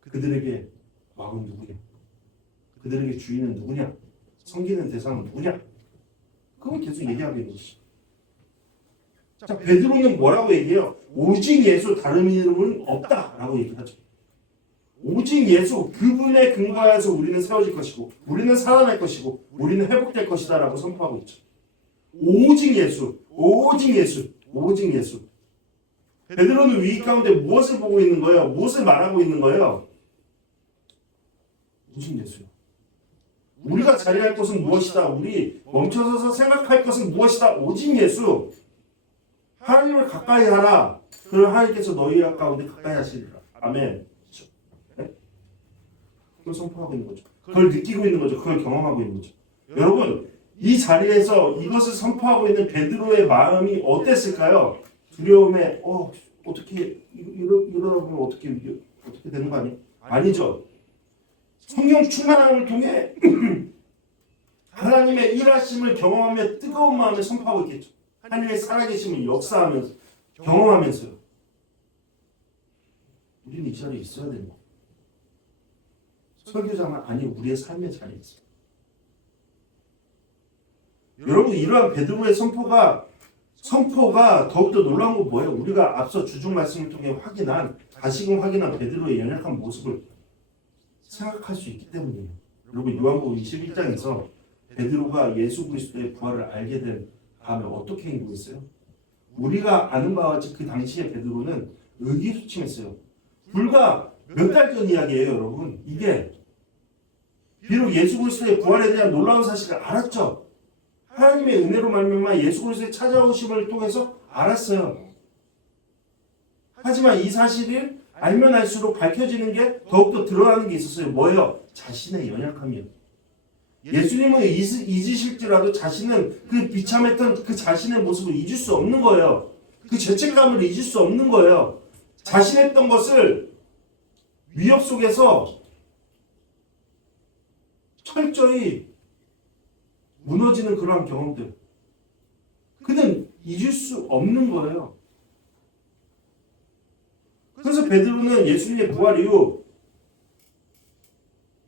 그들에게 왕은 누구냐? 그들에게 주인은 누구냐? 섬기는 대상은 누구냐? 그건 계속 얘기하고 있는 것이죠. 자, 베드로는 뭐라고 얘기해요? 오직 예수 다른 이름은 없다라고 얘기하죠. 오직 예수 그분의 근거하여서 우리는 세워질 것이고 우리는 살아날 것이고 우리는 회복될 것이다라고 선포하고 있죠. 오직 예수, 오직 예수, 오직 예수. 베드로는 위기 가운데 무엇을 보고 있는 거예요? 무엇을 말하고 있는 거예요? 오직 예수요. 우리가 자리할 것은 무엇이다? 우리 멈춰서서 생각할 것은 무엇이다? 오직 예수. 하나님을 가까이 하라. 그럼 하나님께서 너희 가운데 가까이 하시리라. 아멘. 네? 그걸 선포하고 있는 거죠. 그걸 느끼고 있는 거죠. 그걸 경험하고 있는 거죠. 여러분, 이 자리에서 이것을 선포하고 있는 베드로의 마음이 어땠을까요? 두려움에 어떻게 이러다 보면 어떻게 되는 거 아니에요? 아니죠. 성령 충만함을 통해 하나님의 일하심을 경험하며 뜨거운 마음에 선포하고 있겠죠. 하나님의 살아계심을 역사하면서 경험하면서요. 우리는 이 자리에 있어야 되는 거예요. 설교자만 아니 우리의 삶의 자리에 있어요. 여러분 이러한 베드로의 선포가 더욱더 놀라운 건 뭐예요? 우리가 앞서 주중 말씀을 통해 다시금 확인한 베드로의 연약한 모습을 생각할 수 있기 때문이에요. 여러분 요한복음 21장에서 베드로가 예수 그리스도의 부활을 알게 된 다음에 어떻게 행동했어요? 우리가 아는 바와 같이 그 당시에 베드로는 의기소침했어요. 불과 몇 달 전 이야기예요, 여러분. 이게 비록 예수 그리스도의 부활에 대한 놀라운 사실을 알았죠. 하나님의 은혜로 말미암아 예수 그리스도의 찾아오심을 통해서 알았어요. 하지만 이 사실을 알면 알수록 밝혀지는 게 더욱더 드러나는 게 있었어요. 뭐예요? 자신의 연약함이요. 예수님은 잊으실지라도 자신은 그 비참했던 그 자신의 모습을 잊을 수 없는 거예요. 그 죄책감을 잊을 수 없는 거예요. 자신했던 것을 위협 속에서 철저히 무너지는 그러한 경험들. 그는 잊을 수 없는 거예요. 그래서 베드로는 예수님의 부활 이후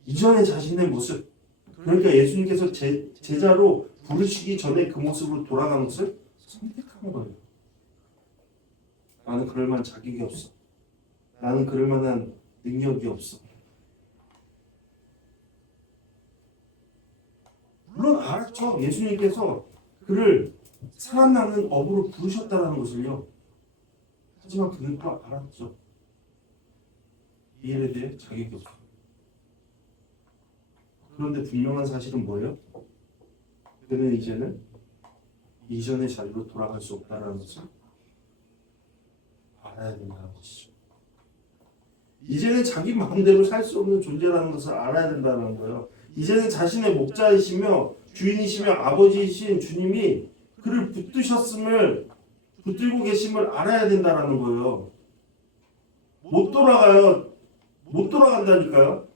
이전의 자신의 모습. 그러니까 예수님께서 제자로 부르시기 전에 그 모습으로 돌아가는 것을 선택한 거예요. 나는 그럴 만한 자격이 없어. 나는 그럴 만한 능력이 없어. 물론 알았죠. 예수님께서 그를 살아나는 업으로 부르셨다는 것을요. 하지만 그는 또 알았죠. 이 일에 대해 자격이 없어. 그런데 분명한 사실은 뭐예요? 그는 이제는 이전의 자리로 돌아갈 수 없다는 것을 알아야 된다는 것이죠. 이제는 자기 마음대로 살 수 없는 존재라는 것을 알아야 된다는 거예요. 이제는 자신의 목자이시며 주인이시며 아버지이신 주님이 그를 붙들고 계심을 알아야 된다는 거예요. 못 돌아가요. 못 돌아간다니까요.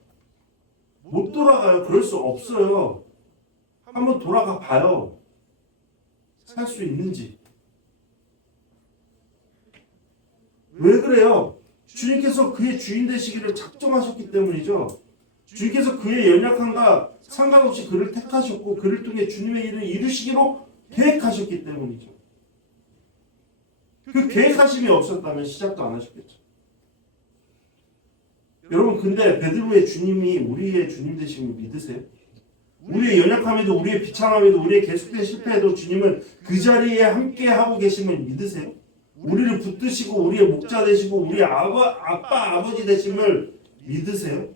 못 돌아가요. 그럴 수 없어요. 한번 돌아가 봐요. 살 수 있는지. 왜 그래요? 주님께서 그의 주인 되시기를 작정하셨기 때문이죠. 주님께서 그의 연약함과 상관없이 그를 택하셨고 그를 통해 주님의 일을 이루시기로 계획하셨기 때문이죠. 그 계획하심이 없었다면 시작도 안 하셨겠죠. 여러분, 근데 베드로의 주님이 우리의 주님 되심을 믿으세요? 우리의 연약함에도 우리의 비참함에도 우리의 계속된 실패에도 주님은 그 자리에 함께 하고 계심을 믿으세요? 우리를 붙드시고 우리의 목자 되시고 우리의 아빠 아버지 되심을 믿으세요?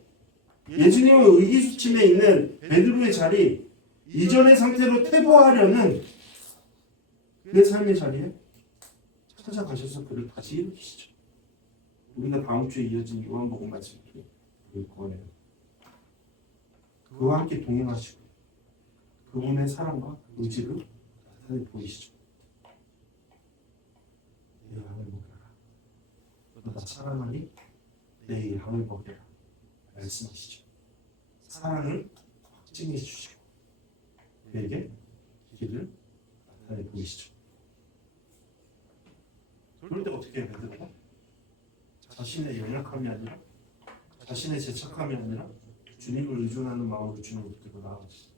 예수님은 의기소침해 있는 베드로의 자리, 이전의 상태로 퇴보하려는 그의 삶의 자리에 찾아가셔서 그를 다시 일으키시죠. 우리가 다음 주에 이어진 요한복음 말씀을 읽어내요. 그와 함께 동행하시고 그분의 사랑과 의지를 나타내 보이시죠. 내 양을 먹여라. 나 사랑하니 내 양을 먹여라. 말씀하시죠. 사랑을 확증해 주시고 그에게 길을 나타내 보이시죠. 그럴 때 어떻게 해야 되나? 자신의 연약함이 아니라 자신의 죄책함이 아니라 주님을 의존하는 마음으로 주님을 붙들고 나아가시죠.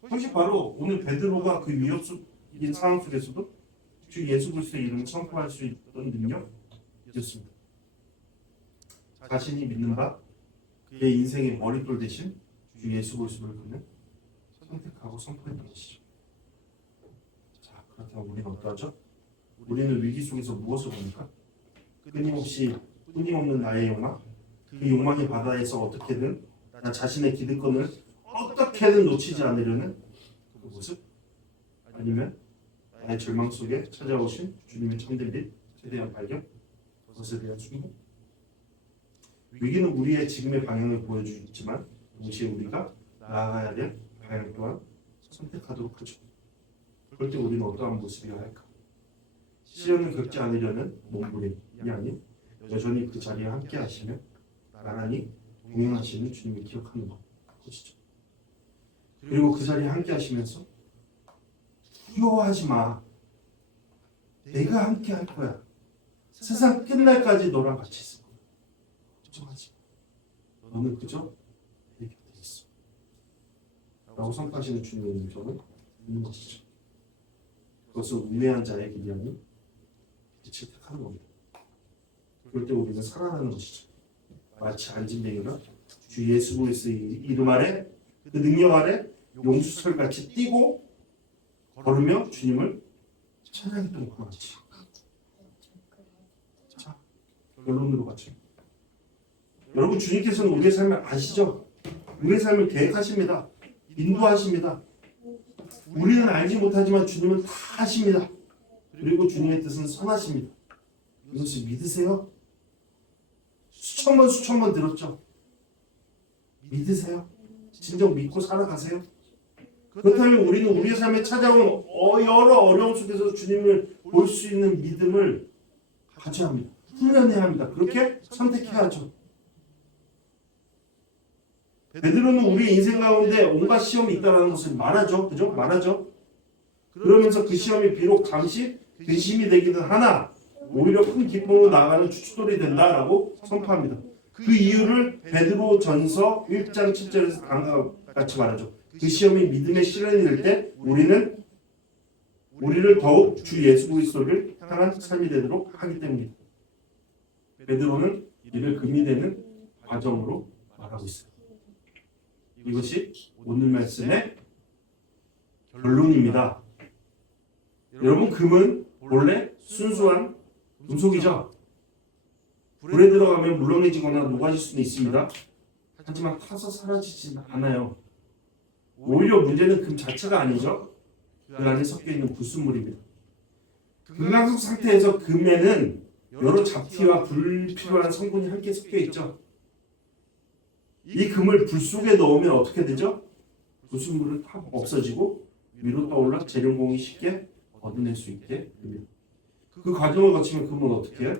그것이 바로 오늘 베드로가 그 위협적인 상황 속에서도 주 예수 그리스도의 이름을 선포할 수 있던 능력이었습니다. 자신이 믿는 바 그의 인생의 머릿돌 대신 주 예수 그리스도를 그는 선택하고 선포했던 것이죠. 자, 그렇다면 우리는 어떠하죠? 우리는 위기 속에서 무엇을 봅니까? 끊임없는 나의 욕망, 그 욕망의 바다에서 어떻게든 나 자신의 기득권을 어떻게든 놓치지 않으려는 그 모습, 아니면 나의 절망 속에 찾아오신 주님의 참된 빛에 대한 발견, 그것에 대한 순종. 위기는 우리의 지금의 방향을 보여주지만 동시에 우리가 나아가야 될 방향 또한 선택하도록 하죠. 그럴 때 우리는 어떠한 모습이어야 할까? 시련을 겪지 않으려는 몸부림이 아닌 여전히 그 자리에 함께 하시며 나란히 동행하시는 주님을 기억하는 것이죠. 그리고 그 자리에 함께 하시면서 두려워하지 마. 내가 함께 할 거야. 세상 끝날까지 너랑 같이 있을 거야. 걱정하지 마. 너는 그저 내 곁에 있어. 라고 선포하시는 주님의 음성을 듣는 것이죠. 그것은 우매한 자의 길이 아닌 빛을 택하는 겁니다. 그럴 때 우리는 살아나는 것이죠. 마치 안진뱅이가 주 예수 그리스도의 이름 아래 그 능력 아래 용수철같이 뛰고 걸으며 주님을 찬양했던 것 같이. 자, 결론으로 가죠. 여러분, 주님께서는 우리의 삶을 아시죠? 우리의 삶을 계획하십니다. 인도하십니다. 우리는 알지 못하지만 주님은 다 아십니다. 그리고 주님의 뜻은 선하십니다. 이것을 믿으세요? 수천 번 들었죠? 믿으세요? 진정 믿고 살아가세요? 그렇다면 우리는 우리의 삶에 찾아온 여러 어려움 속에서 주님을 볼 수 있는 믿음을 가져야 합니다. 훈련해야 합니다. 그렇게 선택해야죠. 베드로는 우리 인생 가운데 온갖 시험이 있다는 것을 말하죠. 그죠? 말하죠. 그러면서 그 시험이 비록 잠시 근심이 되기는 하나 오히려 큰 기쁨으로 나아가는 주춧돌이 된다라고 선포합니다. 그 이유를 베드로전서 1장 7절에서 다음과 같이 말하죠. 그 시험이 믿음의 실현이 될 때 우리를 더욱 주 예수 그리스도를 향한 삶이 되도록 하기 때문입니다. 베드로는 이를 금이되는 과정으로 말하고 있어요. 이것이 오늘 말씀의 결론입니다. 여러분, 금은 본래 순수한 금속이죠. 불에 들어가면 물렁해지거나 녹아질 수는 있습니다. 하지만 타서 사라지진 않아요. 오히려 문제는 금 자체가 아니죠. 그 안에 섞여 있는 불순물입니다. 금강석 상태에서 금에는 여러 잡티와 불필요한 성분이 함께 섞여 있죠. 이 금을 불 속에 넣으면 어떻게 되죠? 불순물은 다 없어지고 위로 떠올라 재련공이 쉽게 얻어낼 수 있게 됩니다. 그 과정을 거치면 금은 어떻게 해요?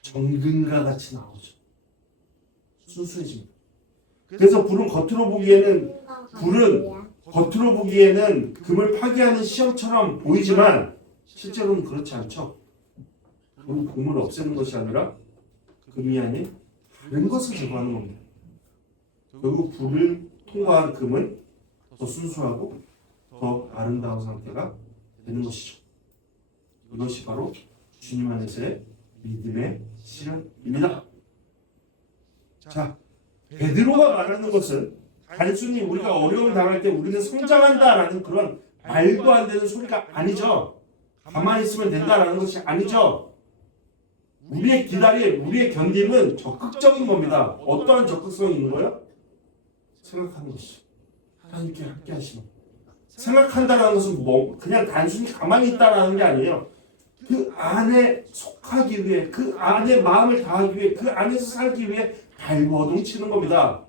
정금과 같이 나오죠. 순수해집니다. 그래서 불은 겉으로 보기에는 금을 파괴하는 시험처럼 보이지만 실제로는 그렇지 않죠. 그건 금을 없애는 것이 아니라 금이 아닌 다른 것을 제거하는 겁니다. 결국 불을 통과한 금은 더 순수하고 더 아름다운 상태가 되는 것이죠. 이것이 바로 주님 안에서의 믿음의 실현입니다. 자, 베드로가 말하는 것은 단순히 우리가 어려움 당할 때 우리는 성장한다라는 그런 말도 안 되는 소리가 아니죠. 가만히 있으면 된다라는 것이 아니죠. 우리의 기다림, 우리의 견딤은 적극적인 겁니다. 어떠한 적극성이 있는 거예요? 생각하는 것이죠. 하나님께 함께 하시는. 생각한다라는 것은 그냥 단순히 가만히 있다라는 게 아니에요. 그 안에 속하기 위해, 그 안에 마음을 다하기 위해, 그 안에서 살기 위해 발버둥치는 겁니다.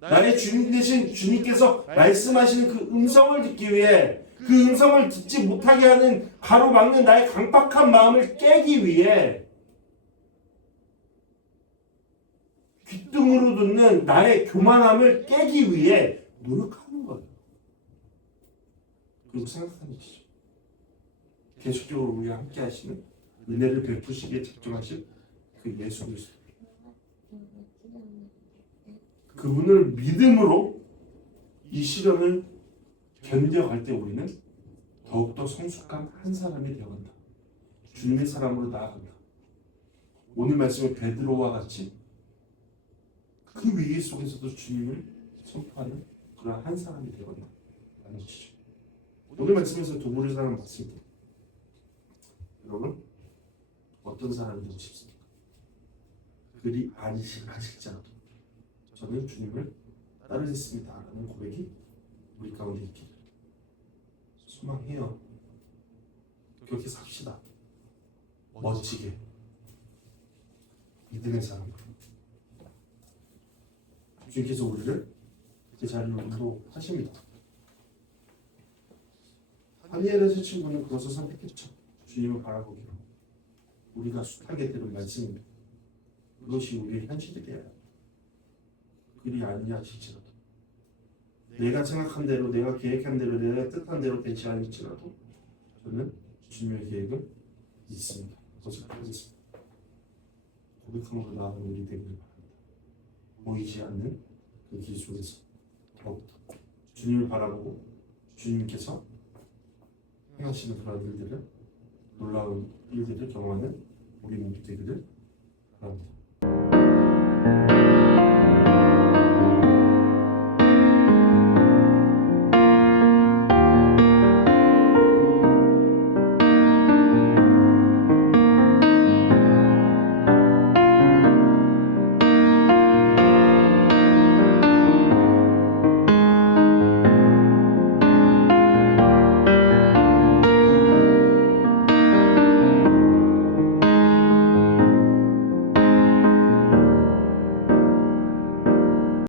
나의 주님 대신 주님께서 말씀하시는 그 음성을 듣기 위해, 그 음성을 듣지 못하게 하는 가로막는 나의 강박한 마음을 깨기 위해, 귓등으로 듣는 나의 교만함을 깨기 위해 노력하는 거예요. 그리고 생각하는 것이죠. 계속적으로 우리와 함께 하시는 은혜를 베푸시기에 작정하신 그 예수 그리스도, 그분을 믿음으로 이 시련을 견뎌갈 때 우리는 더욱더 성숙한 한 사람이 되어간다. 주님의 사람으로 나아간다. 오늘 말씀의 베드로와 같이 그 위기 속에서도 주님을 선포하는 그런 한 사람이 되어간다 라는 것이죠. 오늘 말씀에서 두 분의 사람을 봤습니다. 여러분, 어떤 사람이 되고 싶습니까? 그리 아실지라도 저는 주님을 따르겠습니다 라는 고백이 우리 가운데 있기를 소망해요. 그렇게 삽시다. 멋지게 믿음의 사람. 주님께서 우리를 그 자리로 인도하십니다. 다니엘의 친구는 그것을 선택했죠. 주님을 바라보기로. 우리가 숱하게 들은 말씀입니다. 그것이 우리의 현실이 되어야 합니다. 그리 아니하실지라도, 내가 생각한 대로, 내가 계획한 대로, 내가 뜻한 대로 되지 않을지라도 저는 주님의 계획은 있습니다. 그것을 하겠습니다. 고백함으로 나아가는 우리 되기를 바랍니다. 보이지 않는 그 길 속에서 더욱더 주님을 바라보고 주님께서 행하시는 그런 일들을, 놀라운 일들을 경험하는 우리 모두 되기를 바랍니다.